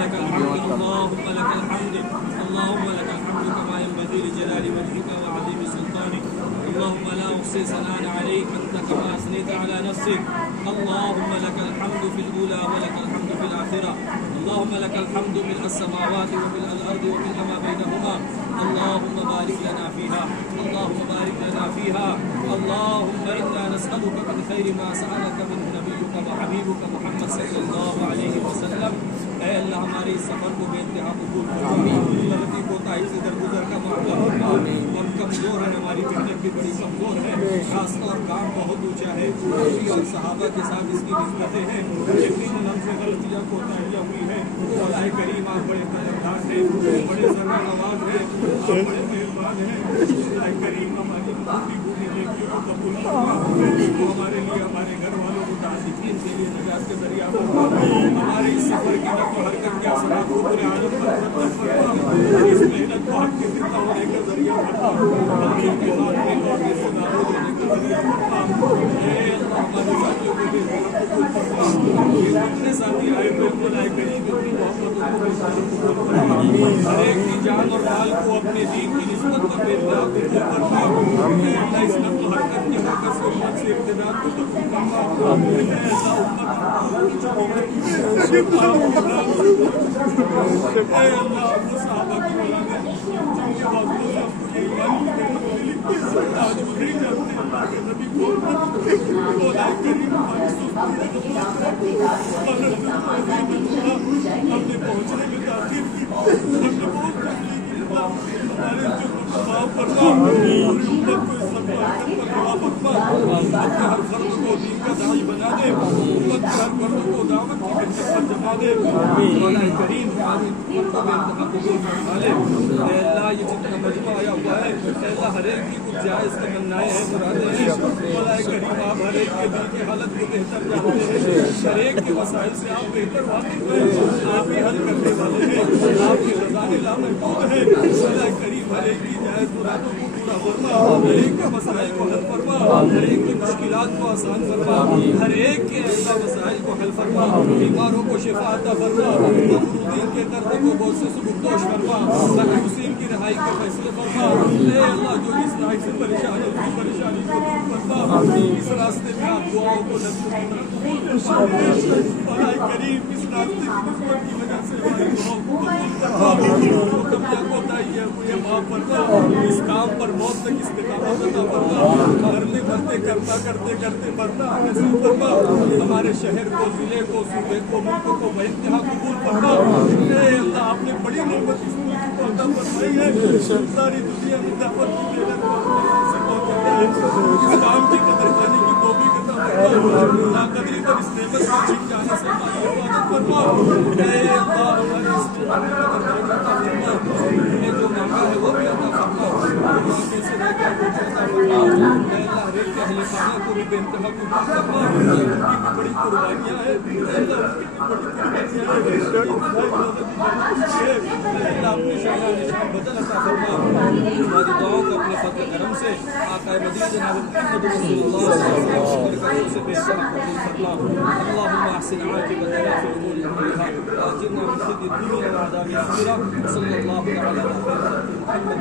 لك الحمد اللهم لك الحمد اللهم لك الحمد كما ينبغي لجلال وجهك وعظيم سلطانك. اللهم لا أحصي ثناء عليك أنت كما أثنيت على نفسك. اللهم لك الحمد في الأولى ولك الحمد في الآخرة. اللهم لك الحمد ملء السماوات وملء الأرض وملء ما بينهما. اللهم بارك لنا فيها اللهم بارك لنا فيها. اللهم إنا نسألك من خير ما سألك منه نبيك وحبيبك محمد صلی اللہ علیہ وسلم. اے اللہ ہمارے اس سفر کو بے انتہا قبول فرما. غلطی کوتاہی سے درگزر کا معاملہ فرما. ہم کمزور ہیں, ہماری محنت بھی بڑی کمزور ہے, راستہ اور کام بہت اونچا ہے. نبی اور صحابہ کے ساتھ اس کی نسبتیں ہیں, لیکن ہم سے غلطیاں کوتاہیاں ہوئی ہیں. اللہ کریم آپ بڑے قدردان ہیں, بڑے ذرا نواز ہیں, آپ بڑے مہربان ہیں. اللہ کریم ہماری بھولی نیکیوں کو قبول فرما. ہمارے لیے, ہمارے گھر والوں کو تعلقین کے لیے نجات کے ذریعہ فرما. ہمارے اس سفر کی نقل و حرکت کے اثرات کو پورے عالم پر مرتب فرما. اس محنت کو حق کے زندہ ہونے کا ذریعہ فرما. بلکہ کے ساتھ میں اور رشتہ داروں دینے کا ذریعہ فرما. اے اللہ ہمارے ساتھیوں کو بے قبول فرما. یہ جتنے ساتھی آئے ہوئے اللہ کریم اپنی محبت کو بے قبول فرما. ہر ایک کی جان اور مال کو اپنے دین کی نسبت پر بے انتہا قبول فرما. اے اللہ اس نقل و حرکت کی برکت سے امت سے ابتداء کو قبول فرما. اے اللہ امت اے اللہ وہ صحابہ کی اولادیں جن کے حوصلوں سے ہم کو یہ ایمان کی نعمت ملی, آج وہ نہیں جانتے اللہ کے نبی کو. مولا کریم ہماری ہم نے پہنچنے میں تاخیر کی, ہم نے بہت تکلیف کی. ہمارے جو معاف فرما, پوری امت کو اس نقل و حرکت پر جمع فرما. امت کے ہر فرد کو دین کا داعی بنا دے, امت کے ہر فرد کو دعوت کی بنت پر جما دے. مولا کریم ہماری امت کو بے انتہا قبول فرما لے. اے اللہ یہ جتنا مجمع آیا ہوا ہے, اے اللہ ہر ایک کی کچھ جائز تمنائیں ہیں, مرادیں ہیں. مولا کریم آپ ہر ایک کے دل کی حالت کو بہتر جانتے ہیں. ہر ایک کے مسائل سے آپ بہتر واقف ہیں. آپ ہی حل کرنے والے ہیں, آپ کے خزانے لامحدود ہیں. مولا کریم ہر ایک کی جائز مرادوں کو پورا فرما, ہر ایک کے مسائل کو حل فرما, ہر ایک کی مشکلات کو آسان فرما, ہر ایک کے ایسا مسائل کو حل فرما. بیماروں کو شفا عطا فرما, مفروضین کے درد کو بہت سے سبکدوش فرما, محبوسین کی رہائی کے فیصلے فرما. اے اللہ جو اس رائے سے پریشان ہے, اس کی پریشانی کو دور فرما. اس راستے میں آپ دعاؤں کو نصیب فرما. اللہ کریم اس راستے کی نسبت کی وجہ سے ہماری دعاؤں کو قبول فرما. جو کمیاں کوتاہی ہے وہ یہ معاف فرما. اس کام پر موت تک استقامت عطا فرما. کرتے کرتے کرتے مرنا نصیب فرما. ہمارے شہر کو, ضلع کو, صوبے کو, ملک کو بے انتہا قبول فرما. اے اللہ آپ نے بڑی نعمت اس ملک کو عطا فرمائی ہے. ساری دنیا میں دعوت کی محنت سے پہنچاتے ہیں. اسلام کی قدر کرنے کی توفیق عطا فرما. ناقدری پر اس نعمت کو چھین جانے سے ہماری حفاظت فرما. اے اللہ ہماری اس نعمت کی قدردانی عطا فرما. انہیں جو مانگا ہے وہ بھی عطا فرما. کیسے رہ گیا وہ عطا فرما. اے اللہ ہر ایک کے اہل خانہ کو بھی بے انتہا قبول فرما. ان کی بھی بڑی قربانیاں ہیں. اے اللہ ان کی بھی بڑی قربانیاں ہیں. اللہ اپنے شان نشان بدل عطا فرما. ہماری دعاؤں کو اپنے فضل کرم سے آقا مدینہ جناب محمد رسول اللہ صلی اللہ علیہ وسلم سے بے انتہا قبول فرما. اللهم احسن عاقبتنا في الامور كلها واجرنا من خزي الدنيا وعذاب الاخره. صلی اللہ علیہ وسلم محمد.